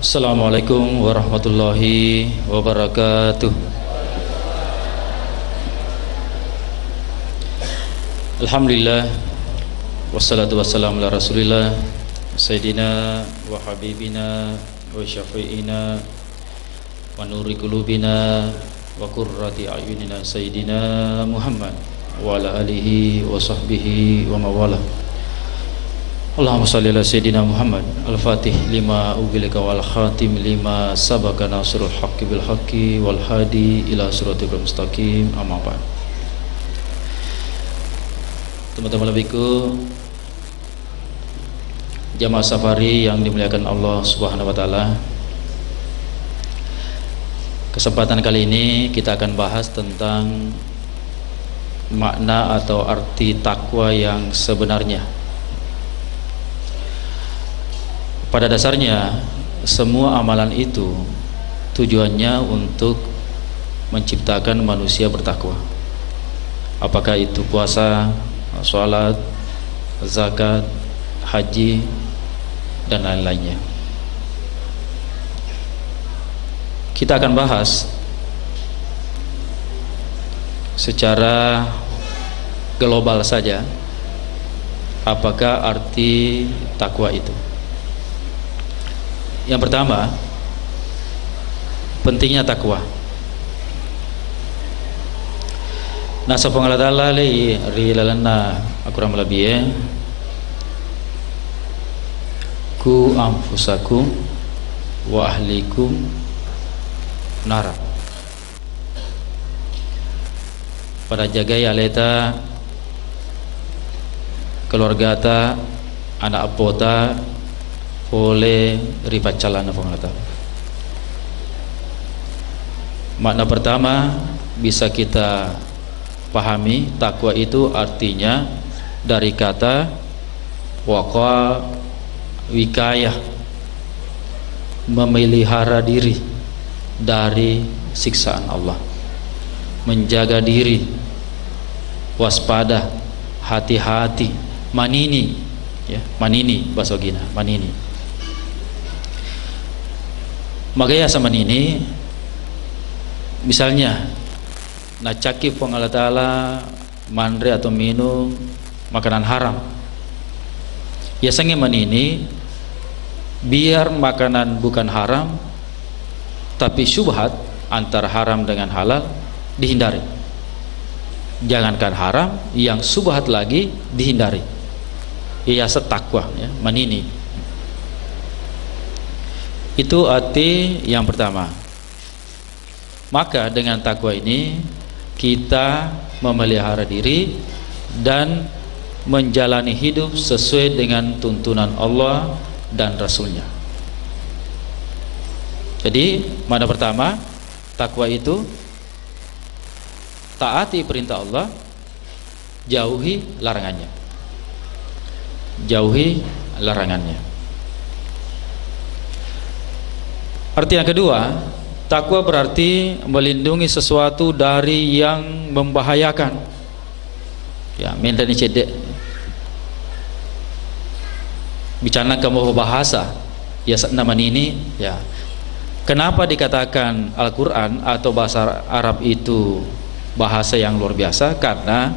Assalamualaikum warahmatullahi wabarakatuh. Alhamdulillah, wassalatu wassalamu ala rasulillah, Sayyidina wa habibina wa syafi'ina wa nuri qulubina wa qurrati a'yunina Sayyidina Muhammad wa ala alihi wa sahbihi wa mawalah. Allahumma salli ala Sayyidina Muhammad al-fatih lima ughliqa wal khatim lima sabaka nasrul haqqi bil haqqi wal hadi ila siratal mustaqim. Amma ba'd. Teman-teman lebiku, jamaah safari yang dimuliakan Allah Subhanahu wa taala. Kesempatan kali ini kita akan bahas tentang makna atau arti takwa yang sebenarnya. Pada dasarnya semua amalan itu tujuannya untuk menciptakan manusia bertakwa. Apakah itu puasa, sholat, zakat, haji, dan lain-lainnya. Kita akan bahas secara global saja apakah arti takwa itu. Yang pertama, pentingnya takwa. Nasa pengalatala li rilalana akuram labiye ku anfusakum wa ahlikum nara. Pada jagai aleta keluarga ta anak apota oleh ripacalana pengalata. Makna pertama bisa kita pahami, takwa itu artinya dari kata waqa wikayah, memelihara diri dari siksaan Allah, menjaga diri, waspada, hati-hati, manini, ya, manini bahasa Gina, manini. Makanya sama ini, misalnya nacaki pong Allah Ta'ala mandre atau minum makanan haram, ya sange manini biar makanan bukan haram tapi syubhat antara haram dengan halal dihindari. Jangankan haram, yang syubhat lagi dihindari. Iya setakwa, ya, manini. Itu arti yang pertama. Maka dengan takwa ini kita memelihara diri dan menjalani hidup sesuai dengan tuntunan Allah dan Rasulnya. Jadi mana pertama, takwa itu taati perintah Allah, jauhi larangannya. Jauhi larangannya. Arti yang kedua, takwa berarti melindungi sesuatu dari yang membahayakan. Ya, mentani cedek. Bicara kamu bahasa, ya nama ini, ya. Kenapa dikatakan Al-Quran atau bahasa Arab itu bahasa yang luar biasa? Karena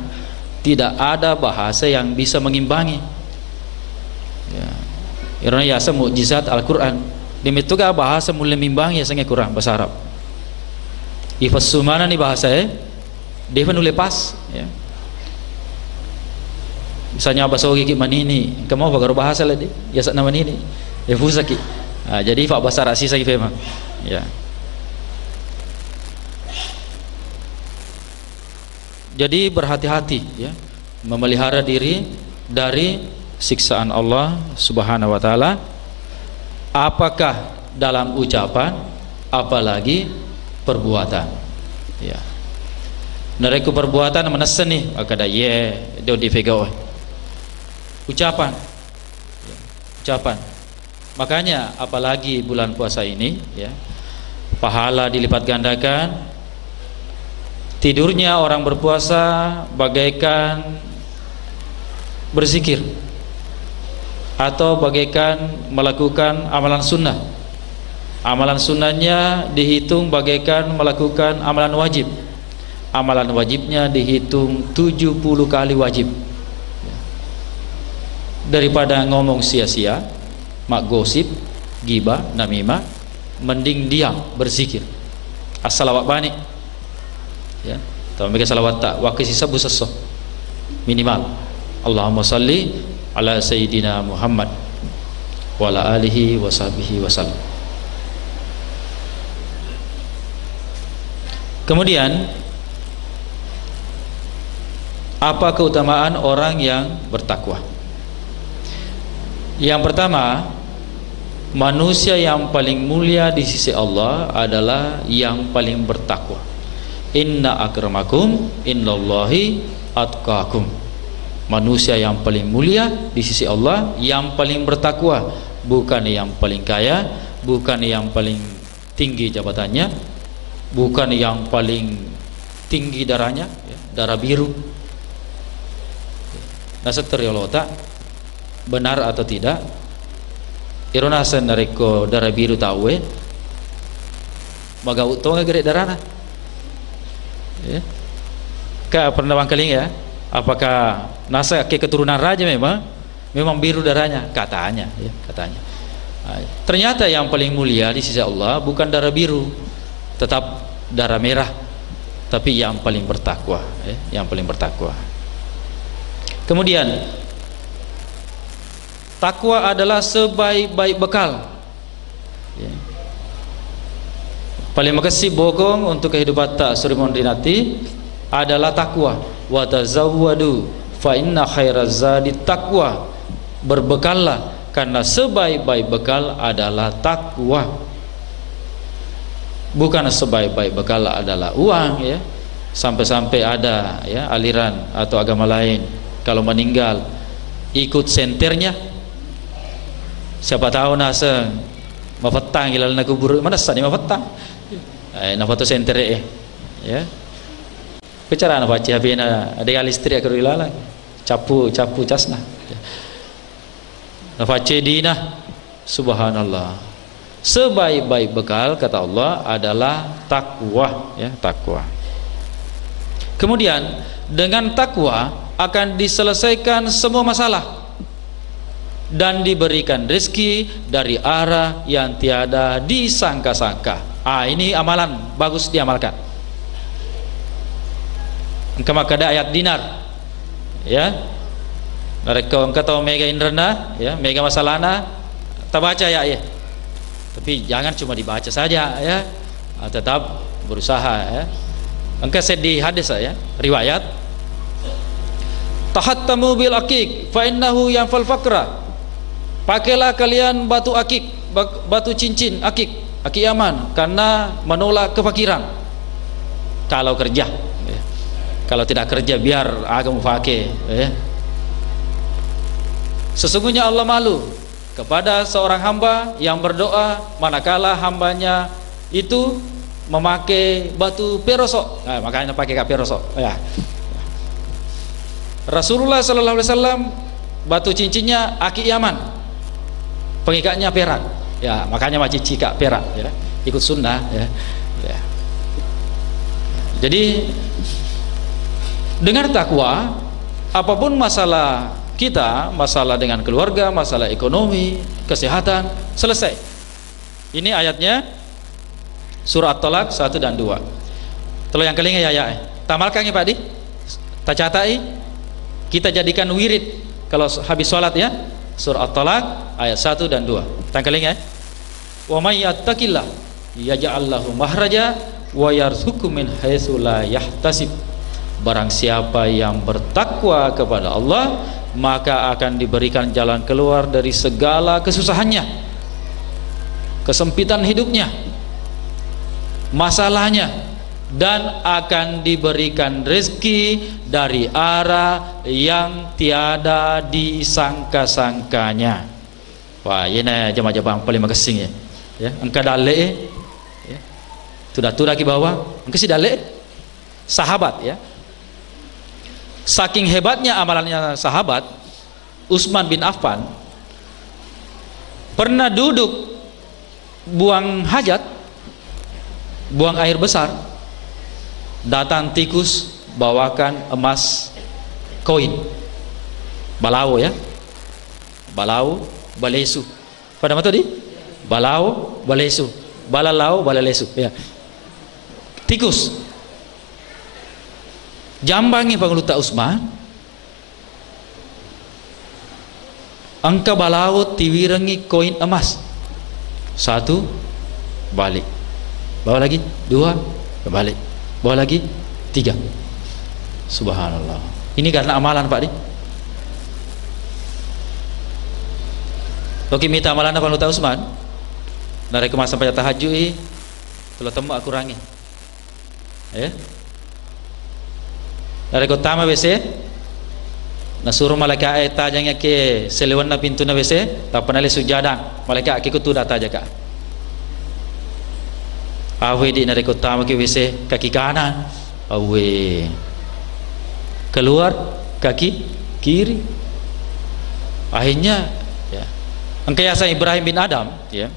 tidak ada bahasa yang bisa mengimbangi. Ya, irona yasa mukjizat Al-Quran. Dimituga bahasa mulai mimbangi ya sangat kurang bahasa Arab. Ifas sumana ni bahasa dia nulis pas, ya. Misalnya bahasa gigi manini, kamu bagar bahasa lagi, ya nama ini, ya fusaki. Jadi fa bahasa Arab sih saya faham, ya. Jadi berhati-hati, ya, memelihara diri dari siksaan Allah Subhanahu wa taala. Apakah dalam ucapan, apalagi perbuatan, ya. Nereku perbuatan menesan nih, akada ye do difegao. Ucapan, ya, ucapan. Makanya apalagi bulan puasa ini, ya, pahala dilipat gandakan. Tidurnya orang berpuasa bagaikan berzikir atau bagaikan melakukan amalan sunnah. Amalan sunnahnya dihitung bagaikan melakukan amalan wajib. Amalan wajibnya dihitung 70 kali wajib. Daripada ngomong sia-sia, mak gosip, gibah, namimah, mending diam berzikir. As-salawat bani. Ya, tahu mereka salawat tak wakil sabu sesoh minimal. Allahumma salli ala sayyidina Muhammad wa ala alihi wa sahbihi wasallam. Kemudian apa keutamaan orang yang bertakwa? Yang pertama, manusia yang paling mulia di sisi Allah adalah yang paling bertakwa. Inna akramakum innallahi atqakum. Manusia yang paling mulia di sisi Allah yang paling bertakwa, bukan yang paling kaya, bukan yang paling tinggi jabatannya, bukan yang paling tinggi darahnya, darah biru. Nasa teriolota benar atau tidak? Ironasan nareko darah biru tahu maga utong gede darana. Ya. Ka pernah bangkeling ya? Apakah nasa ke keturunan raja memang biru darahnya? Katanya, ya, katanya. Nah, ternyata yang paling mulia di sisi Allah bukan darah biru, tetap darah merah, tapi yang paling bertakwa, ya, yang paling bertakwa. Kemudian takwa adalah sebaik-baik bekal. Ya. Paling makasih bokong untuk kehidupan tak surimon dinati adalah takwa. Wa tazawwadu fa inna khairaz zadi taqwa. Berbekallah karena sebaik-baik bekal adalah takwa. Bukan sebaik-baik bekal adalah uang, ya. Sampai-sampai ada, ya, aliran atau agama lain kalau meninggal ikut senternya. Siapa tahu nasa mafatang ilal na kubur mana sa ni mafatang na foto center ya bicara na baca habi na ada listri akar ilala capu casna na baca dina. Subhanallah, sebaik-baik bekal kata Allah adalah takwa, ya, takwa. Kemudian dengan takwa akan diselesaikan semua masalah dan diberikan rezeki dari arah yang tiada disangka-sangka. Ini amalan bagus diamalkan. Engkau makada ayat dinar, ya. Mereka engkau tahu mega indrana, ya, mega masalahna, tak baca ya. Tapi jangan cuma dibaca saja, ya. Tetap berusaha, ya. Engkau sedih hadis ya, riwayat. Tahattamu bil aqiq fa innahu yanfal faqra. Pakailah kalian batu akik, batu cincin akik aman, karena menolak kefakiran. Kalau kerja, ya. Kalau tidak kerja biar agak pakai, ya. Sesungguhnya Allah malu kepada seorang hamba yang berdoa manakala hambanya itu memakai batu perosok. Nah, makanya pakai perosok, ya. Rasulullah sallallahu alaihi wasallam batu cincinnya aki Yaman, pengikatnya perak, ya, makanya wajib cika perak, ya, ikut sunnah, ya. Ya. Jadi dengan takwa apapun masalah kita, masalah dengan keluarga, masalah ekonomi, kesehatan, selesai. Ini ayatnya surah At-Talaq 1 dan 2. Telo yang kelinga ya tamalkan ya Pak Di, tak catai. Kita jadikan wirid kalau habis sholat, ya, surah At-Talaq ayat 1 dan 2. Tangkeling ya. Wa may yattaqillah yaj'al lahu mahraja wa yarzuqhu min haitsu la yahtasib. Barang siapa yang bertakwa kepada Allah, maka akan diberikan jalan keluar dari segala kesusahannya, kesempitan hidupnya, masalahnya, dan akan diberikan rezeki dari arah yang tiada disangka-sangkanya. Wah, ini jamaah-jamaah paling makasih, ya. Ya, engkau dale, ya. Tudah-tudah ke bawah, engkau si dale, sahabat, ya. Saking hebatnya amalannya sahabat, Utsman bin Affan pernah duduk buang hajat, buang air besar, datang tikus bawakan emas koin, balau ya, balau balesu. Pada mata di balau balesu, balalau balalesu ya. Tikus jambangi Panglutah Usman, angka balau tiwirangi koin emas, satu balik, bawa lagi dua balik, bawa lagi tiga. Subhanallah. Ini karena amalan Pak di. Oke, minta amalan apa Panglutah Usman? Dari kemasan sampai tahajud kalau temu aku kurangi. Ya. Dari kota ma WC nasuruh malaikat tajangnya ke selewan na pintu na WC tak pernah sujada malaikat ke kutu data jaga awe di dari kota ma ke WC kaki kanan awe keluar kaki kiri akhirnya ya angkayasa Ibrahim bin Adam ya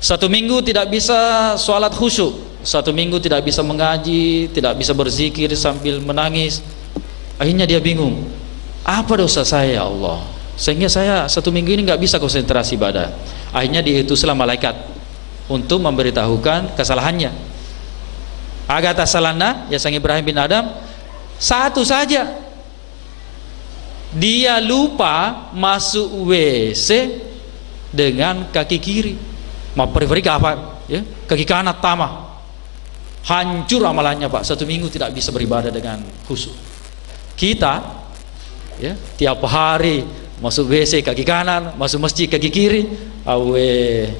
1 minggu tidak bisa sholat khusyuk, 1 minggu tidak bisa mengaji, tidak bisa berzikir sambil menangis. Akhirnya dia bingung, apa dosa saya ya Allah sehingga saya 1 minggu ini nggak bisa konsentrasi ibadah. Akhirnya diutuslah malaikat untuk memberitahukan kesalahannya. Agata salana ya sang Ibrahim bin Adam, satu saja dia lupa masuk WC dengan kaki kiri. Ma periferi apa ya, kaki kanan tamah, hancur amalannya Pak. 1 minggu tidak bisa beribadah dengan khusyuk. Kita ya tiap hari masuk WC kaki kanan, masuk masjid kaki kiri, awe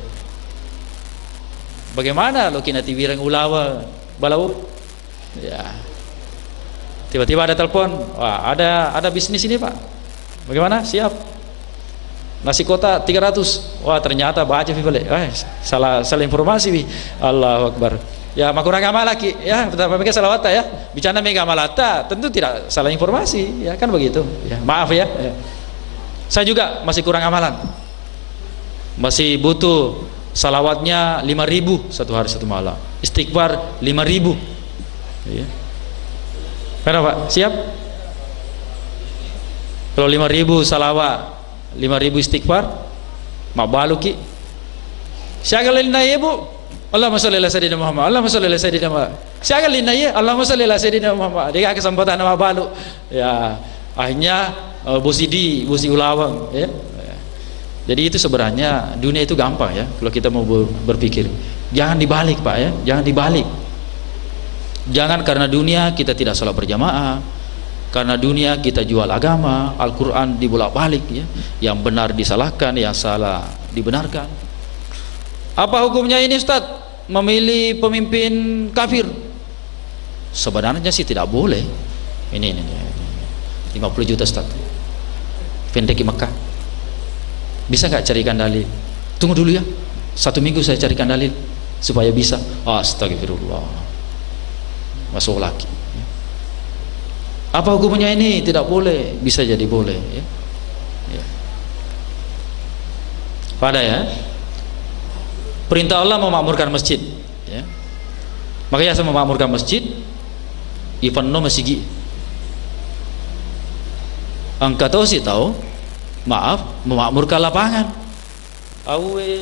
bagaimana lo kina tiwirang ulawa balau ya, tiba-tiba ada telepon, wah ada bisnis ini Pak, bagaimana, siap nasi kota 300, wah ternyata baca balik, salah informasi wi. Allahu Akbar. Ya makurang amal lagi ya, pertama mereka salawat ya, bicara mega amalata tentu tidak salah informasi ya kan begitu ya, maaf ya. Saya juga masih kurang amalan, masih butuh salawatnya 5.000 satu hari satu malam, istighfar 5.000 ya. Kenapa Pak? Siap? Kalau 5.000 salawat 5.000 istighfar mak baluki siagalin na ibu Allahumma sholli ala sayyidina Muhammad, Allahumma sholli ala sayyidina Muhammad, siagalin na ya Allahumma sholli ala sayyidina Muhammad. Dia kesempatan nama balu ya, akhirnya busi ulawang ya. Jadi itu sebenarnya dunia itu gampang ya kalau kita mau berpikir. Jangan dibalik Pak ya, jangan dibalik. Jangan karena dunia kita tidak sholat berjamaah, karena dunia kita jual agama, Al-Quran dibolak-balik ya, yang benar disalahkan, yang salah dibenarkan. Apa hukumnya ini Ustaz? Memilih pemimpin kafir? Sebenarnya sih tidak boleh. Ini 50 juta Ustaz, pendek di Mekah, bisa nggak carikan dalil? Tunggu dulu ya, 1 minggu saya carikan dalil supaya bisa. Astagfirullah, masuk lagi. Apa hukumnya ini? Tidak boleh, bisa jadi boleh ya. Ya. Pada ya, perintah Allah memakmurkan masjid ya. Makanya saya memakmurkan masjid Ivanno Masigi angka tahu sih tahu, maaf, memakmurkan lapangan awe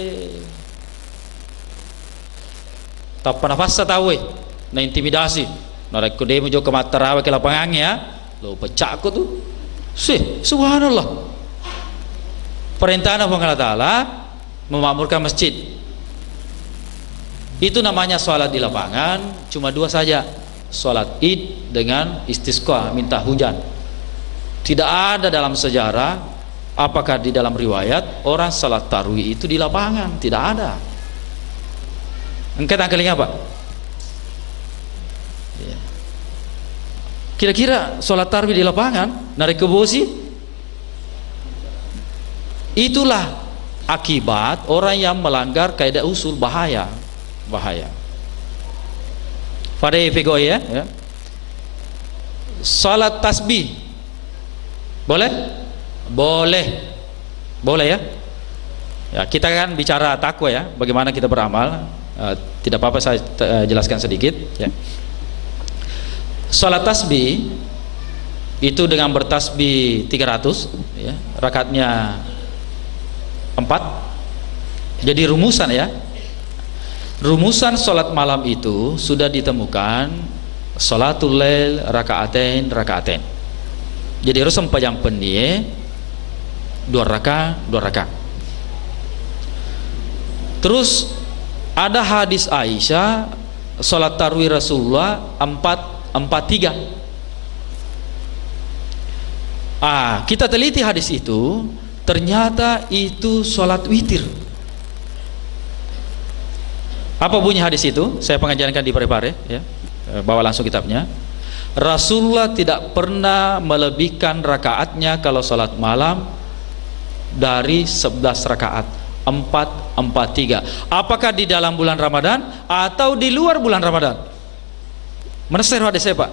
tak nafas tahu na intimidasi narik kode mejo ke mata rawa ke lapangannya lo pecah aku tuh sih. Subhanallah, perintah Allah Ta'ala memakmurkan masjid itu namanya sholat di lapangan. Cuma 2 saja, sholat id dengan istisqa, minta hujan. Tidak ada dalam sejarah, apakah di dalam riwayat orang sholat tarawih itu di lapangan, tidak ada. Engkau tangkalinya Pak? Kira-kira sholat tarawih di lapangan, narik ke bosi, itulah akibat orang yang melanggar kaidah usul, bahaya. Pada efego ya. Sholat tasbih boleh ya. Ya, kita kan bicara takwa ya, bagaimana kita beramal. Tidak apa-apa saya jelaskan sedikit ya. Salat tasbih itu dengan bertasbih 300 ya, rakaatnya 4. Jadi rumusan ya. Rumusan salat malam itu sudah ditemukan salatul lail rakaatain. Jadi harus sempajang pendiye 2 rakaat. Terus ada hadis Aisyah salat tarawih Rasulullah 4-4-3. Kita teliti hadis itu, ternyata itu salat witir. Apa bunyi hadis itu? Saya pengajarkan di Parepare ya. Bawa langsung kitabnya. Rasulullah tidak pernah melebihkan rakaatnya kalau salat malam dari 11 rakaat. 4-4-3. Apakah di dalam bulan Ramadan atau di luar bulan Ramadan? Mana hadis saya, Pak?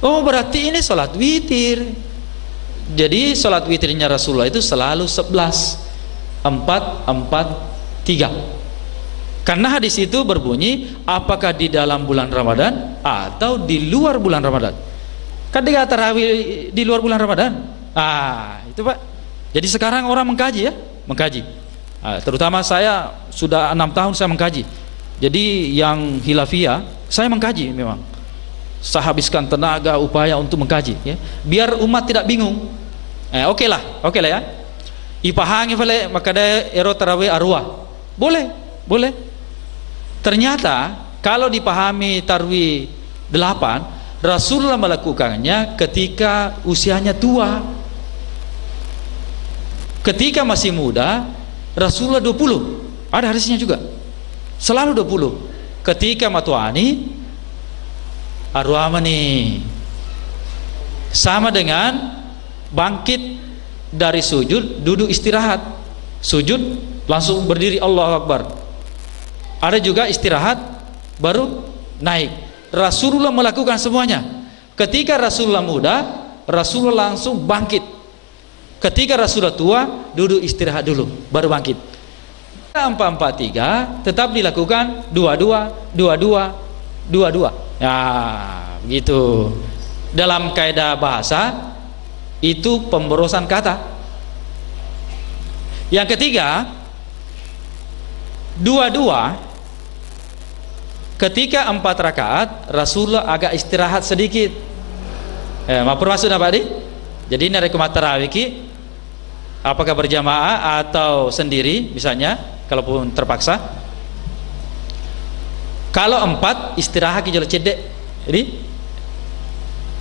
Oh, berarti ini salat witir. Jadi salat witirnya Rasulullah itu selalu 11 4-4-3. Karena hadis itu berbunyi apakah di dalam bulan Ramadan atau di luar bulan Ramadan. Kan dia tarawih di luar bulan Ramadan. Itu Pak. Jadi sekarang orang mengkaji ya, terutama saya sudah 6 tahun saya mengkaji. Jadi yang hilafiyah saya mengkaji memang. Saya habiskan tenaga, upaya untuk mengkaji ya. Biar umat tidak bingung. Oke lah ya. Ipahangi fale makada ero tarawih arwah. Boleh. Ternyata kalau dipahami tarawih 8, Rasulullah melakukannya ketika usianya tua. Ketika masih muda Rasulullah 20. Ada hadisnya juga. Selalu 20. Ketika matuani arwamani. Sama dengan bangkit dari sujud, duduk istirahat. Sujud langsung berdiri Allahu Akbar. Ada juga istirahat baru naik. Rasulullah melakukan semuanya. Ketika Rasulullah muda, Rasulullah langsung bangkit. Ketika Rasulullah tua, duduk istirahat dulu, baru bangkit. 4-4-3 tetap dilakukan 2-2. Ya, begitu. Dalam kaidah bahasa itu pemborosan kata. Yang ketiga, 2-2. Ketika 4 rakaat, Rasulullah agak istirahat sedikit. Maaf maksud apa tadi? Jadi ini rekomat tarawih apakah berjamaah atau sendiri misalnya, kalaupun terpaksa. Kalau 4 istirahat kijol cedek, jadi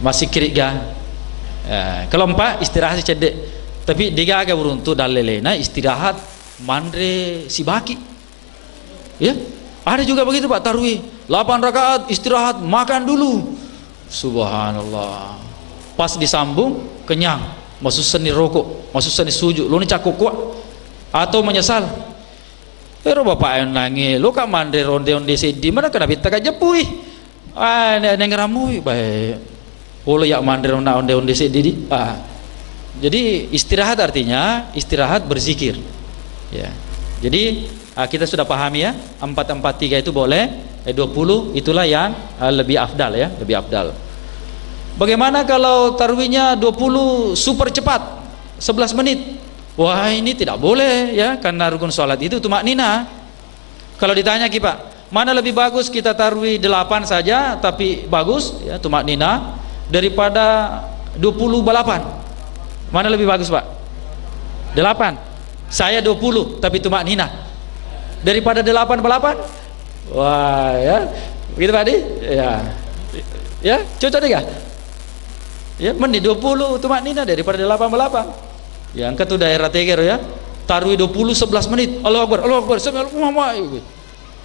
masih kiriga. Kalau 4 istirahat cedek, tapi diga agak beruntung dalelena istirahat mandre si baki. Ya, ada juga begitu Pak tarawih 8 rakaat istirahat makan dulu. Subhanallah. Pas disambung kenyang. Masuk seni rokok, masuk seni sujud, lu ni cakuk kuat atau menyesal. Pero bapak yang nangis, lu kan mandi ronde sedih, mana kena bita kajepui. Nengramui baik. Ulu yak mandi ronde sedih. Jadi istirahat artinya istirahat berzikir. Ya. Jadi kita sudah pahami ya, 4-4-3 itu boleh, 20 itulah yang lebih afdal ya, lebih afdal. Bagaimana kalau tarawihnya 20 super cepat 11 menit? Wah, ini tidak boleh ya, karena rukun salat itu tumaknina. Kalau ditanya kita, mana lebih bagus kita tarawih 8 saja tapi bagus ya tumaknina daripada 20 balapan? Mana lebih bagus, Pak? 8. Saya 20 tapi tumaknina. Daripada 8 balapan? Wah, ya. Begitu Pak Di? Ya. Ya, cocok enggak? Ya, mending 20 tumaknina daripada 8 balapan. Yang ke daerah Teger ya, tarawih 20 11 menit. Allahu Akbar, Allahu Akbar.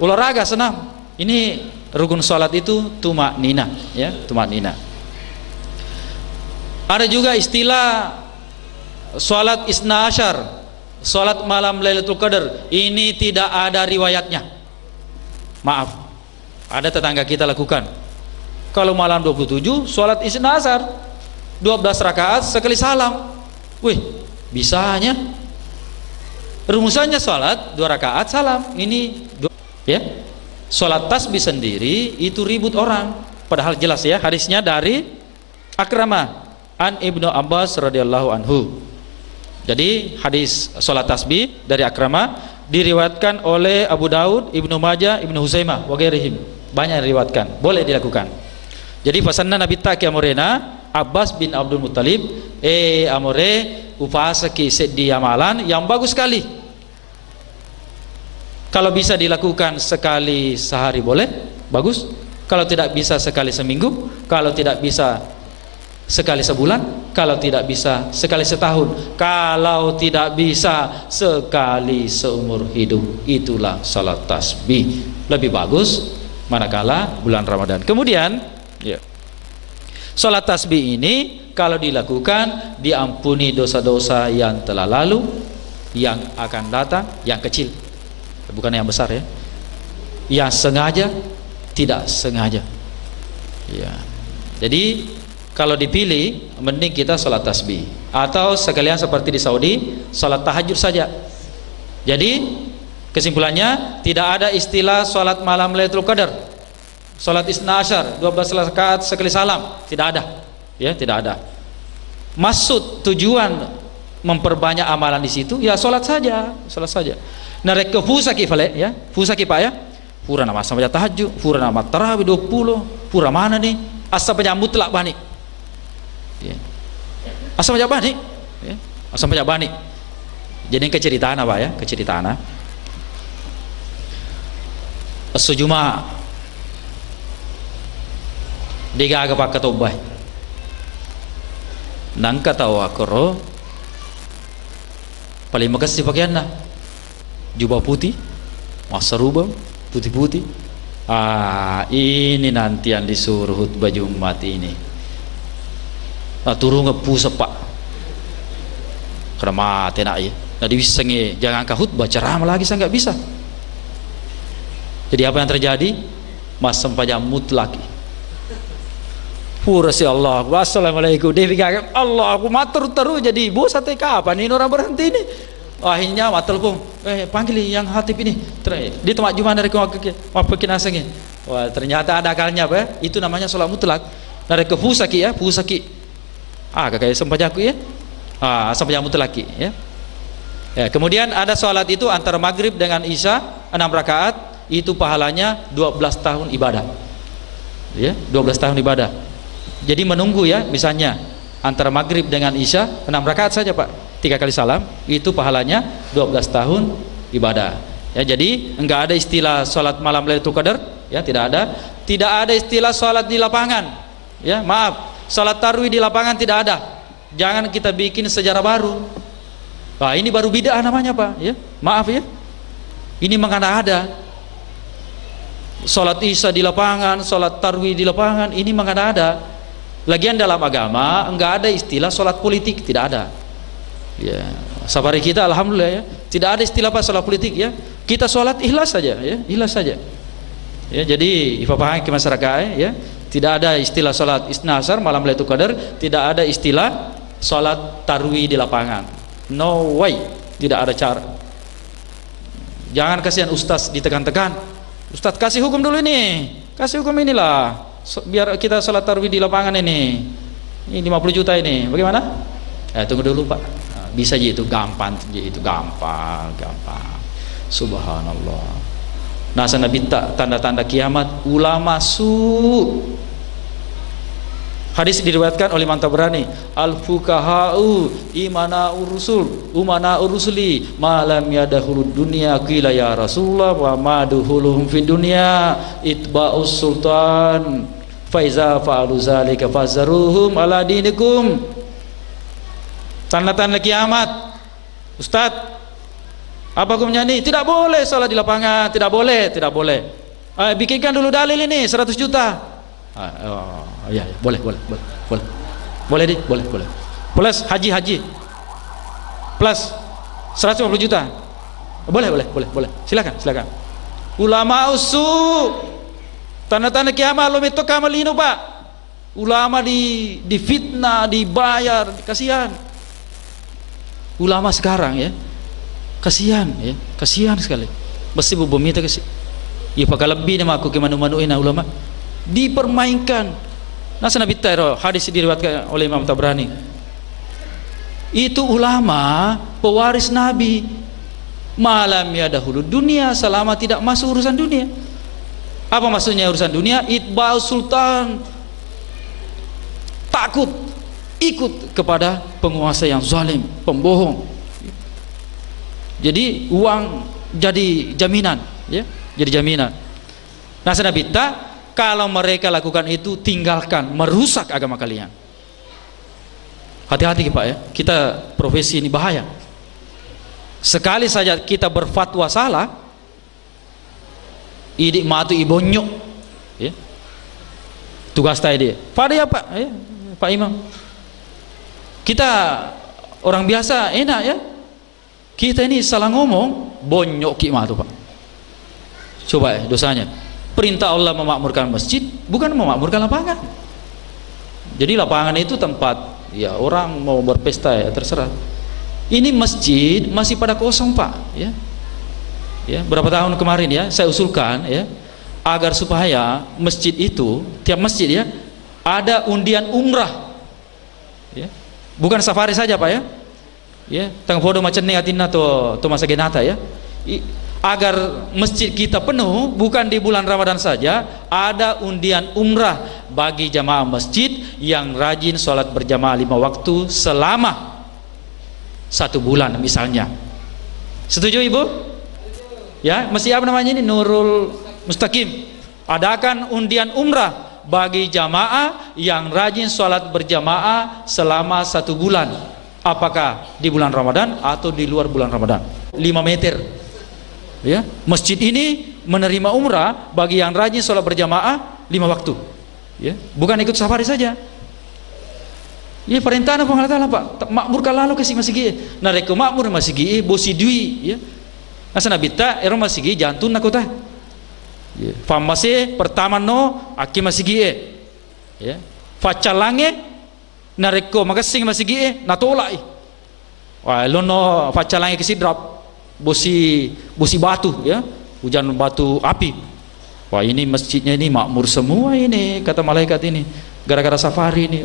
Olahraga senam. Ini rukun salat itu tumaknina ya, tumaknina. Ada juga istilah salat isna asyar, salat malam Lailatul Qadar. Ini tidak ada riwayatnya. Maaf. Ada tetangga kita lakukan. Kalau malam 27 salat isna asyar 12 rakaat sekali salam. Wih, bisanya Rumusannya sholat 2 rakaat salam. Ini ya. Sholat tasbih sendiri itu ribut orang. Padahal jelas ya hadisnya dari Akramah an Ibnu Abbas radhiyallahu anhu. Jadi hadis sholat tasbih dari Akramah diriwayatkan oleh Abu Daud, Ibnu Majah, Ibnu Huzaimah wa ghairihim. Banyak yang diriwayatkan, boleh dilakukan. Jadi pesanan Nabi Taki Amorena Abbas bin Abdul Muttalib, amore upasaki sedi amalan yang bagus sekali. Kalau bisa dilakukan sekali sehari boleh, bagus. Kalau tidak bisa sekali seminggu, kalau tidak bisa sekali sebulan, kalau tidak bisa sekali setahun, kalau tidak bisa sekali seumur hidup. Itulah salat tasbih. Lebih bagus manakala bulan Ramadan. Kemudian ya, salat tasbih ini kalau dilakukan diampuni dosa-dosa yang telah lalu, yang akan datang, yang kecil, bukan yang besar ya, yang sengaja, tidak sengaja ya. Jadi kalau dipilih, mending kita sholat tasbih, atau sekalian seperti di Saudi, sholat tahajud saja. Jadi kesimpulannya, tidak ada istilah sholat malam Lailatul Qadar, sholat Isna Asyar 12 rakaat sekali salam, tidak ada ya, tidak ada. Maksud tujuan memperbanyak amalan di situ ya sholat saja, sholat saja. Nah rek fusaki fale ya, fusaki pak ya, pura nama sama tahajud, pura nama tarawih 20, pura mana nih, asal penyambut mutlak bani ya. Asal penyambut bani ya. Asal penyambut bani. Jadi keceritaan apa ya, keceritaan sejuma digaga pak ketobah nangka tawa koro paling makasih pakaian jubah putih, masa rubah putih-putih. Ini nanti yang disuruh khutbah Jumat ini. Turun ngepu sepak. Karena mati nak ya. Nah diwisengi jangan ke khutbah ceramah lagi saya nggak bisa. Jadi apa yang terjadi? Mas sempajam mutlak. Pura si Allah. Wassalamualaikum. Dia fikir Allah aku matur terus jadi bos sate kapan ini orang berhenti ini. Akhirnya telepon, panggil yang hatib ini di tempat Jumat dari wafakin asengnya. Wah ternyata ada akalnya apa? Itu namanya sholat mutlak. Dari ke fusaki ya, fusaki. Kayak sempajaku ya. Sempajaku mutlaki ya. Ya. Kemudian ada sholat itu antara maghrib dengan isya 6 rakaat, itu pahalanya 12 tahun ibadah. Ya, 12 tahun ibadah. Jadi menunggu ya, misalnya antara maghrib dengan isya 6 rakaat saja Pak. 3 kali salam itu pahalanya 12 tahun ibadah ya. Jadi enggak ada istilah sholat malam Lailatul Qadar ya, tidak ada. Tidak ada istilah sholat di lapangan ya, maaf, sholat tarawih di lapangan tidak ada. Jangan kita bikin sejarah baru. Ini baru bid'ah namanya Pak ya, maaf ya, ini mengada ada sholat isya di lapangan, sholat tarawih di lapangan, ini mengada ada. Lagian dalam agama enggak ada istilah sholat politik, tidak ada. Ya, sabari kita alhamdulillah ya, tidak ada istilah apa sholat politik ya. Kita sholat ikhlas saja ya, ikhlas saja. Ya, jadi paham ke masyarakat ya, tidak ada istilah sholat Isna Asyar malam Lailatul Qadar, tidak ada istilah sholat tarawih di lapangan. No way, tidak ada cara. Jangan kasihan ustaz ditekan-tekan. Ustaz kasih hukum dulu ini, kasih hukum inilah, biar kita sholat tarawih di lapangan ini 50 juta ini, bagaimana? Tunggu dulu Pak. Bisa aja itu gampang, gampang. Subhanallah. Nah, Nabi tanda-tanda kiamat ulama Hadis diriwayatkan oleh Imam Tabrani, al-fuqaha'u imana urusuli malam yadkhulud dunya qila ya Rasulullah wa ma dukhuluhum fid dunya itba'us sultan fa iza fa'alu zalika fazaruhum ala dinikum. Tanda-tanda kiamat. Ustaz, apa hukumnya ini? Tidak boleh sholat di lapangan, tidak boleh. Bikinkan dulu dalil ini 100 juta. Ya, boleh. Plus haji. Plus 150 juta. Boleh. Silakan. Ulama tanda-tanda kiamat lo itu kamalino Pak. Ulama di fitnah, dibayar, kasihan. Ulama sekarang ya, Kasihan ya, kasihan sekali. Mesti bumi itu kasih. Ya pakai lebih nama aku ke manu-manuin ulama dipermainkan. Nasa Nabi Tairo hadis diriwayatkan oleh Imam Tabrani. Itu ulama pewaris Nabi. Malam ya dahulu dunia selama tidak masuk urusan dunia. Apa maksudnya urusan dunia? Itba'us sultan, takut ikut kepada penguasa yang zalim, pembohong. Jadi uang jadi jaminan, ya, jadi jaminan. Nah, Nabi kalau mereka lakukan itu tinggalkan, merusak agama kalian. Hati-hati Pak ya, kita profesi ini bahaya. Sekali saja kita berfatwa salah, idik matu ibonyok, ya. Tugas tadi. Pada ya Pak, ya, Pak Imam. Kita orang biasa enak ya. Kita ini salah ngomong, bonyok ki matu Pak. Coba ya dosanya. Perintah Allah memakmurkan masjid, bukan memakmurkan lapangan. Jadi lapangan itu tempat ya orang mau berpesta ya terserah. Ini masjid masih pada kosong Pak, ya. Ya, berapa tahun kemarin ya saya usulkan ya agar supaya masjid itu tiap masjid ya ada undian umrah. Ya. Bukan safari saja Pak ya. Ya, tang podo macam ni atina to masa genata ya. Agar masjid kita penuh bukan di bulan Ramadan saja, ada undian umrah bagi jamaah masjid yang rajin sholat berjamaah 5 waktu selama 1 bulan misalnya. Setuju Ibu? Ya, mesti apa namanya ini? Nurul Mustaqim. Adakan undian umrah bagi jamaah yang rajin sholat berjamaah selama 1 bulan. Apakah di bulan Ramadan atau di luar bulan Ramadan? 5 meter. Ya, masjid ini menerima umrah bagi yang rajin sholat berjamaah 5 waktu. Ya, bukan ikut safari saja. Ya, perintah apa Allah Pak? Makmur kalau kasih masigi. Nah, reko makmur masigi bosi dui. Ya, asa nabita ero masigi jantun nak kota. Ya, famase pertama no aki masigi. Ya, facalange nareko magasing masigi natolak. Wah, lono facalange kesidrap. Bosi batu ya, hujan batu api. Wah, ini masjidnya ini makmur semua ini kata malaikat ini gara-gara safari ini.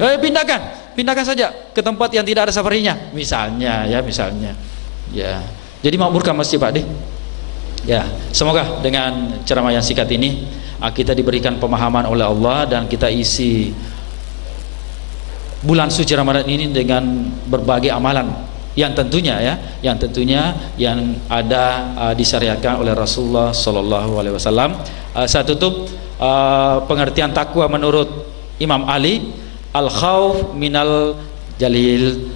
Pindahkan saja ke tempat yang tidak ada safarinya misalnya ya, misalnya ya. Jadi makmurkan masjid Pak deh ya. Semoga dengan ceramah yang singkat ini kita diberikan pemahaman oleh Allah dan kita isi bulan suci Ramadan ini dengan berbagai amalan yang tentunya yang ada disyariatkan oleh Rasulullah Sallallahu Alaihi Wasallam. Saya tutup pengertian takwa menurut Imam Ali, al khauf minal jalil.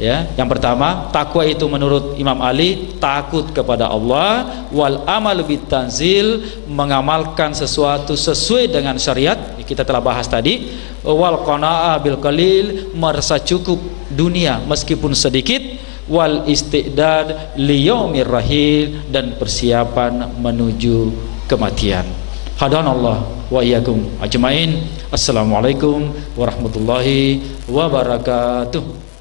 Ya, yang pertama takwa itu menurut Imam Ali takut kepada Allah, wal amal bitanzil mengamalkan sesuatu sesuai dengan syariat, kita telah bahas tadi, wal qanaah bil qalil merasa cukup dunia meskipun sedikit, wal istidad liyaumir rahil dan persiapan menuju kematian. Hadanallah wa iyyakum ajmain. Assalamualaikum warahmatullahi wabarakatuh.